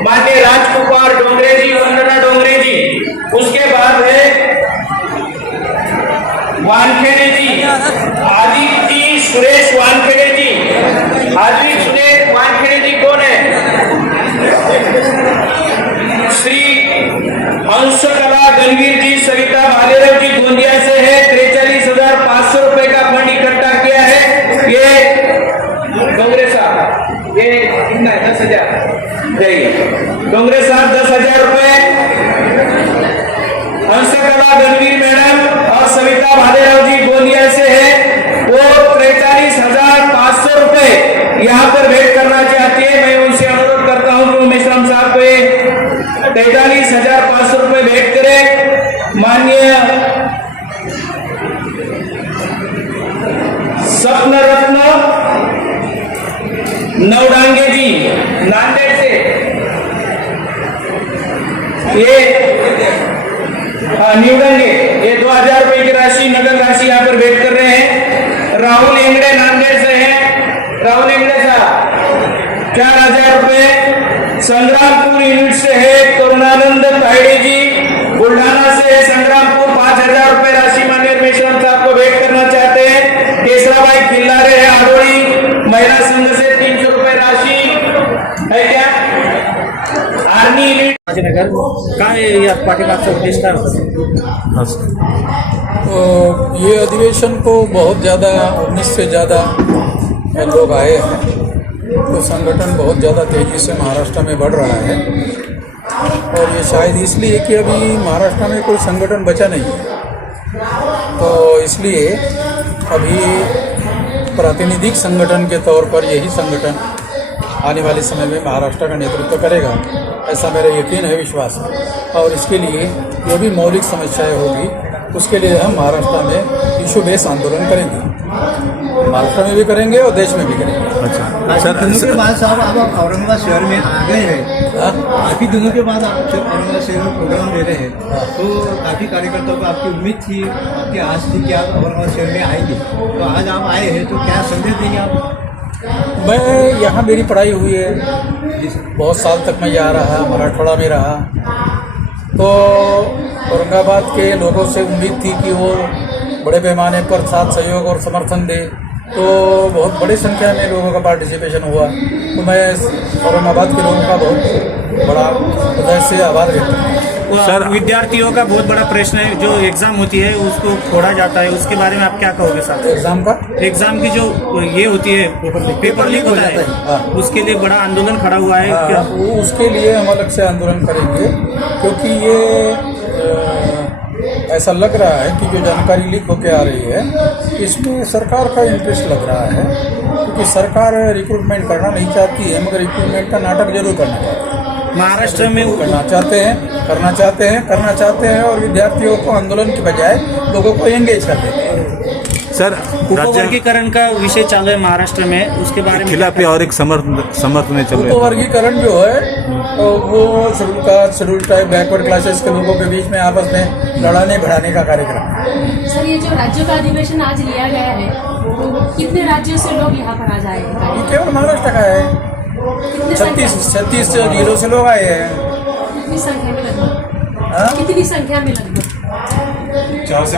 माननीय राजकुमार डोंगरे जी, वंदना डोंगरे जी, उसके बाद है वानखेड़े जी, आदित्य सुरेश वानखेड़े जी। आदित्य सुरेश वानखेड़े जी कौन है? श्री हंसकला गणवीर जी, सविता भालेराव जी गोंदिया से है। 43,500 रुपए का फंड इकट्ठा किया है। ये डोंगरे साहब, ये कितना है? 10,000। डोंगरे साहब 10,000 रुपए। हंसकला गणवीर मैडम और सविता भालेराव जी गोंदिया से है, वो 43,500 रुपए यहाँ पर भेंट करना चाहती है। मैं उनसे अनुरोध करता हूँ कि मेश्राम साहब को 43,500 रुपए भेंट करें। माननीय सपन रत्न नवडांगे जी नांदेड़ से, ये न्यूडंगे, ये 2,000 रुपए की राशि, नगद राशि यहाँ पर भेंट कर रहे हैं। राहुल एंगड़े नांदेड़ से हैं। राहुल एंगड़े साहब 4,000 रुपए। संग्रामपुर यूनिट से है करुणानंद तायडे जी, बुल्ढाना से है संग्रामपुर, 5,000 रुपए राशि माननीय मेश्राम साहब को भेंट करना चाहते हैं। केसराबाई खिल्लारे है आडोड़ी, महिला संघ से 300 रुपए राशि है। क्या आर्मी नगर काय या पाठिंबाचा उद्देश काय होता? तो ये अधिवेशन को बहुत ज़्यादा 19 से ज़्यादा लोग आए हैं, तो संगठन बहुत ज़्यादा तेज़ी से महाराष्ट्र में बढ़ रहा है। और ये शायद इसलिए कि अभी महाराष्ट्र में कोई संगठन बचा नहीं है, तो इसलिए अभी प्रातिनिधिक संगठन के तौर पर यही संगठन आने वाले समय में महाराष्ट्र का नेतृत्व करेगा, ऐसा मेरा यकीन है, विश्वास है। और इसके लिए जो भी मौलिक समस्याएं होगी उसके लिए हम महाराष्ट्र में इशू बेस आंदोलन करेंगे, महाराष्ट्र में भी करेंगे और देश में भी करेंगे। अच्छा सर, दिनों के बाद साहब आप औरंगाबाद शहर में आ गए हैं, काफ़ी दिनों के बाद आप औरंगाबाद शहर में प्रोग्राम दे रहे हैं, तो काफ़ी कार्यकर्ताओं को आपकी उम्मीद थी, आपकी आस थी कि आप औरंगाबाद शहर में आएंगे, तो आज आप आए हैं, तो क्या संदेश देंगे आप? मैं यहाँ मेरी पढ़ाई हुई है, बहुत साल तक मैं यहाँ रहा, मराठवाड़ा में रहा, तो औरंगाबाद के लोगों से उम्मीद थी कि वो बड़े पैमाने पर साथ सहयोग और समर्थन दे, तो बहुत बड़ी संख्या में लोगों का पार्टिसिपेशन हुआ। तो मैं औरंगाबाद के लोगों का बहुत बड़ा हृदय से आभार व्यक्त करता हूँ। सर, विद्यार्थियों का बहुत बड़ा प्रश्न है, जो एग्जाम होती है उसको छोड़ा जाता है, उसके बारे में आप क्या कहोगे सर? एग्जाम की जो ये होती है पेपर लीक होता है, उसके लिए बड़ा आंदोलन खड़ा हुआ है। क्या उसके लिए हम अलग से आंदोलन करेंगे, क्योंकि ये ऐसा लग रहा है कि जो जानकारी लीक होकर आ रही है इसमें सरकार का इंटरेस्ट लग रहा है, क्योंकि सरकार रिक्रूटमेंट करना नहीं चाहती है, मगर रिक्रूटमेंट का नाटक जरूर करना चाहती है। महाराष्ट्र में करना चाहते हैं और विद्यार्थियों को आंदोलन के बजाय लोगों को एंगेज कर देते हैं। सर, उपवर्गीकरण का विषय चालू है महाराष्ट्र में, उसके बारे में खिलाफ और एक समर्थन चल रहा है। उपवर्गीकरण जो है वो schedule caste, schedule tribe, backward classes के लोगों के बीच में आपस में लड़ाने भिड़ाने का कार्यक्रम है। सर, ये जो राज्यों का अधिवेशन आज लिया गया है, तो कितने राज्यों से लोग यहाँ पर आ जाएंगे? ये केवल महाराष्ट्र का है, 36 जिलों से लोग आए हैं। कितनी संख्या में लगभग? कितनी संख्या में लगभग?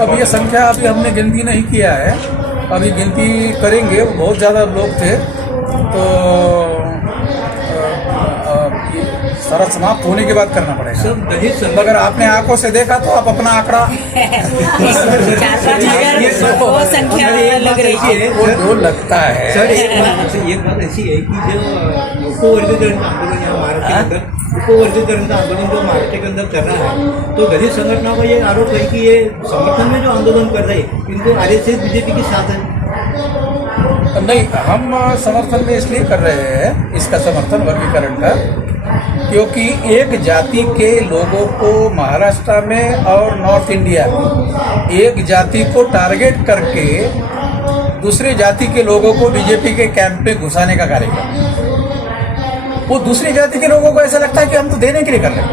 अब ये संख्या अभी हमने गिनती नहीं किया है, अभी गिनती करेंगे। बहुत ज़्यादा लोग थे, तो सारा समाप्त होने के बाद करना पड़ेगा। अगर आपने आंखों से देखा तो आप अपना आंकड़ा संख्या लग रही है, वो लगता है। सर, एक बात ऐसी है कि जो उपवर्गीकरण आंदोलन यहाँ महाराष्ट्र के अंदर, उपवर्गीकरण का आंदोलन जो महाराष्ट्र के अंदर कर रहा है, तो दलित संगठनों का ये आरोप है कि ये समर्थन में जो आंदोलन कर रहे हैं इनको आरएसएस बीजेपी के साथ है। नहीं, हम समर्थन में इसलिए कर रहे हैं इसका समर्थन वर्गीकरण का, क्योंकि एक जाति के लोगों को महाराष्ट्र में और नॉर्थ इंडिया में एक जाति को टारगेट करके दूसरी जाति के लोगों को बीजेपी के कैंप में घुसाने का कार्यक्रम। वो दूसरी जाति के लोगों को ऐसा लगता है कि हम तो देने के लिए कर रहे हैं,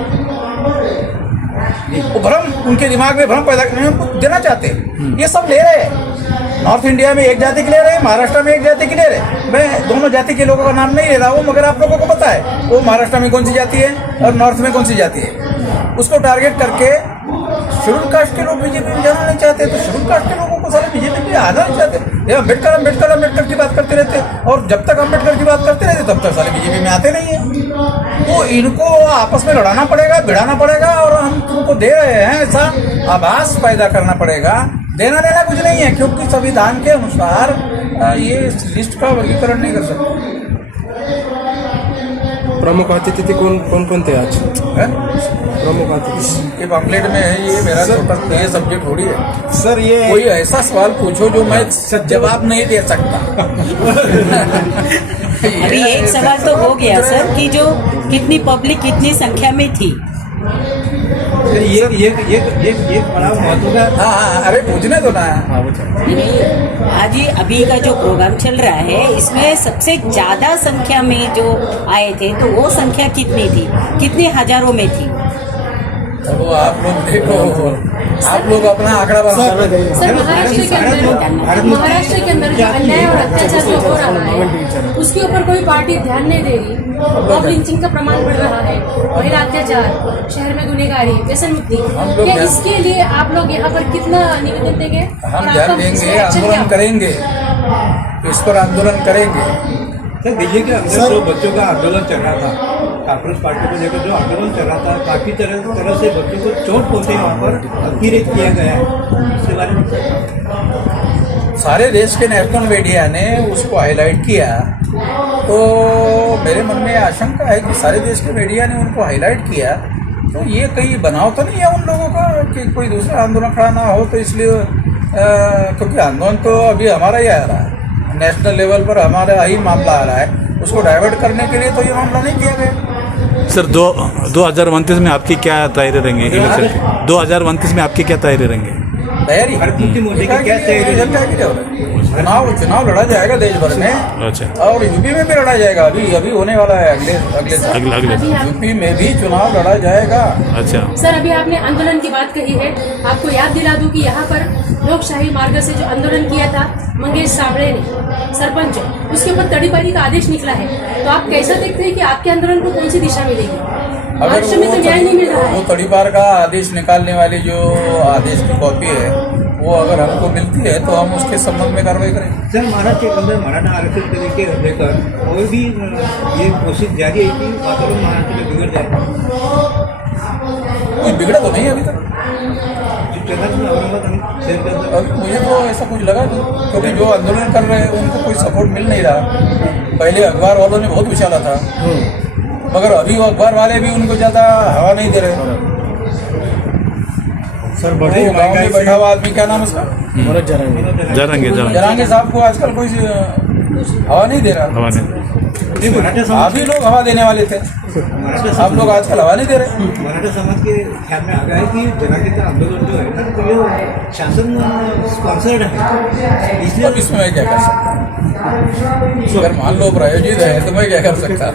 वो भ्रम उनके दिमाग में भ्रम पैदा करने हमको देना चाहते हैं। ये सब ले रहे हैं, नॉर्थ इंडिया में एक जाति के ले रहे हैं, महाराष्ट्र में एक जाति के ले रहे हैं। मैं दोनों जाति के लोगों का नाम नहीं ले रहा हूँ, मगर आप लोगों को पता है वो महाराष्ट्र में कौन सी जाति है और नॉर्थ में कौन सी जाति है। उसको टारगेट करके शेड्यूल कास्ट के लोग बीजेपी में जाना नहीं चाहते, तो शेड्यूल कास्ट के लोगों को सारे बीजेपी में आना नहीं चाहते। ये अम्बेडकर अम्बेडकर अम्बेडकर की बात करते रहते, और जब तक अम्बेडकर की बात करते रहते तब तक सारे बीजेपी में आते नहीं है। तो इनको आपस में लड़ाना पड़ेगा, भिड़ाना पड़ेगा, और हम तुमको दे रहे हैं ऐसा आभास पैदा करना पड़ेगा। देना लेना कुछ नहीं है, क्योंकि संविधान के अनुसार ये लिस्ट का वर्गीकरण नहीं कर सकते। प्रमुख अतिथि कौन थे आज? प्रमुख अतिथि ये पम्पलेट में है, ये मेरा छोटा ये सब्जेक्ट थोड़ी है सर। ये कोई ऐसा सवाल पूछो जो मैं जवाब नहीं दे सकता। अभी एक सवाल तो हो गया सर कि जो कितनी पब्लिक कितनी संख्या में थी। ये बड़ा महत्व का। हाँ, अरे पूछने दो ना। आज ये अभी का जो प्रोग्राम चल रहा है इसमें सबसे ज्यादा संख्या में जो आए थे, तो वो संख्या कितनी थी, कितने हजारों में थी? वो आप लोग देखो, आप लोग अपना आंकड़ा बना। सर महाराष्ट्र के अंदर जो अन्याय और अत्याचार जो हो रहा है उसके ऊपर कोई पार्टी ध्यान नहीं दे रही। मॉब लिंचिंग का प्रमाण बढ़ रहा है, महिला अत्याचार, शहर में गुनहगारी, व्यसन मुक्ति, क्या इसके लिए आप लोग यहाँ पर कितना निवेदन देंगे? हम ध्यान देंगे, आंदोलन करेंगे, इस पर आंदोलन करेंगे। सर देखिए कि अंदर जो बच्चों का आंदोलन चल रहा था, कांग्रेस पार्टी को लेकर जो आंदोलन चल रहा था, काफी तरह से बच्चों को चोट पहुंचे, वहाँ पर अतिरेक किया गया है, इसके बारे में सारे देश के नेशनल मीडिया ने उसको हाईलाइट किया, तो मेरे मन में आशंका है कि सारे देश के मीडिया ने उनको हाईलाइट किया, तो ये कहीं बनाव तो नहीं है उन लोगों का कि कोई दूसरा आंदोलन खड़ा ना हो। तो इसलिए क्योंकि आंदोलन तो अभी हमारा ही आ रहा है, नेशनल लेवल पर हमारा ही मामला आ रहा है, उसको डाइवर्ट करने के लिए तो ये मामला नहीं किया गया। सर 2029 में आपकी क्या तैयारी रहेंगे इलेक्शन की? 2029 में आपकी क्या तैयारी रहेंगे? तैयारी मुख्यमंत्री मोदी की क्या तैयारी? चुनाव लड़ा जाएगा देश भर में। अच्छा। और यूपी में भी लड़ा जाएगा, अभी होने वाला है अगले साल यूपी में भी चुनाव लड़ा जाएगा। अच्छा सर, अभी आपने आंदोलन की बात कही है, आपको याद दिला दूं कि यहाँ पर लोकशाही मार्ग से जो आंदोलन किया था मंगेश साबड़े ने, सरपंच, उसके ऊपर तड़ीपारी का आदेश निकला है। तो आप कैसा देखते हैं कि आपके आंदोलन को कौन सी दिशा मिलेगी? महाराष्ट्र में तो न्याय नहीं मिल रहा है। वो तड़ीपार का आदेश निकालने वाली जो आदेश की कॉपी है वो अगर हमको मिलती है तो हम उसके संबंध में कार्रवाई करेंगे। सर महाराष्ट्र के अंदर मराठा आरक्षण तरीके लेकर और भी ये कोशिश जारी है कि वातावरण महाराष्ट्र में बिगड़ जाए। कुछ बिगड़ा तो नहीं अभी तक, औरंगाबाद शहर के अंदर अभी मुझे तो ऐसा कुछ लगा नहीं, क्योंकि जो आंदोलन कर रहे हैं उनको कोई सपोर्ट मिल नहीं रहा। पहले अखबार वालों ने बहुत उछाला था, मगर अभी वो अखबार वाले भी उनको ज़्यादा हवा नहीं दे रहे। सर बड़े गाँव में बैठा हुआ आदमी, क्या नाम उसका, जरांगे साहब को आजकल कोई हवा नहीं दे रहा। आप ही लोग हवा देने वाले थे, आप लोग आजकल हवा नहीं दे रहे। मराठा समाज के ख्याल में आ गया है कि जनांगीचा आंदोलन जो है ना, तो ये शासन स्पॉन्सर्ड है, इसलिए अब इसमें मैं क्या कर सकता? अगर मान लो प्रायोजित है तो मैं क्या कर सकता?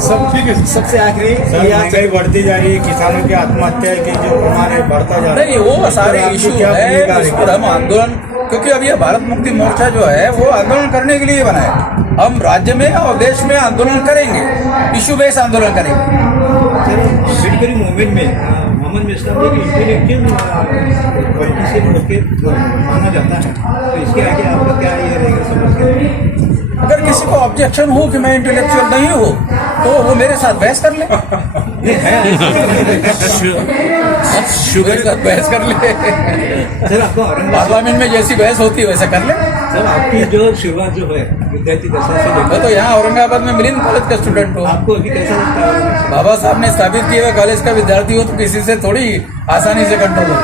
सब ठीक है। सबसे आखिरी, महंगाई बढ़ती जा रही है, किसानों की आत्महत्या की जो प्रमाण बढ़ता जा रहा है, नहीं वो सारे इशू है, उस पर हम आंदोलन, क्योंकि अब ये भारत मुक्ति मोर्चा जो है वो आंदोलन करने के लिए बना है। हम राज्य में और देश में आंदोलन करेंगे, इशू बेस्ड आंदोलन करेंगे। अम्बेडकरी मूवमेंट में मोहम्मद मिस्टर एक इंटेलेक्चुअल क्वालिटी से होके माना जाता है, तो इसके आगे आपका क्या ये रहेगा समझ के? अगर किसी को ऑब्जेक्शन हो कि मैं इंटेलेक्चुअल नहीं हूँ तो वो मेरे साथ बहस कर ले, मेरे साथ बहस कर ले। सर आपको पार्लियामेंट में जैसी बहस होती है वैसा कर ले। सर आपकी जो शुरुआत जो है विद्यार्थी दशा से मैं लेकर तो यहाँ औरंगाबाद में मिलिंद कॉलेज का स्टूडेंट हूँ। आपको अभी कैसा लगता है? बाबा साहब ने स्थापित किए हुए कॉलेज का विद्यार्थी हो तो किसी से थोड़ी आसानी से कंट्रोल हो।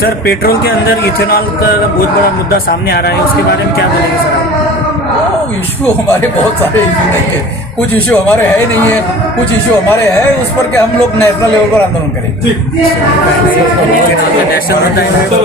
सर पेट्रोल के अंदर इथेनॉल का बहुत बड़ा मुद्दा सामने आ रहा है, उसके बारे में क्या बोलेंगे सर आप? इशू हमारे बहुत सारे इशू नहीं है, कुछ इशू हमारे है नहीं है, कुछ इशू हमारे है, उस पर के हम लोग नेशनल लेवल पर आंदोलन करेंगे। नेशनल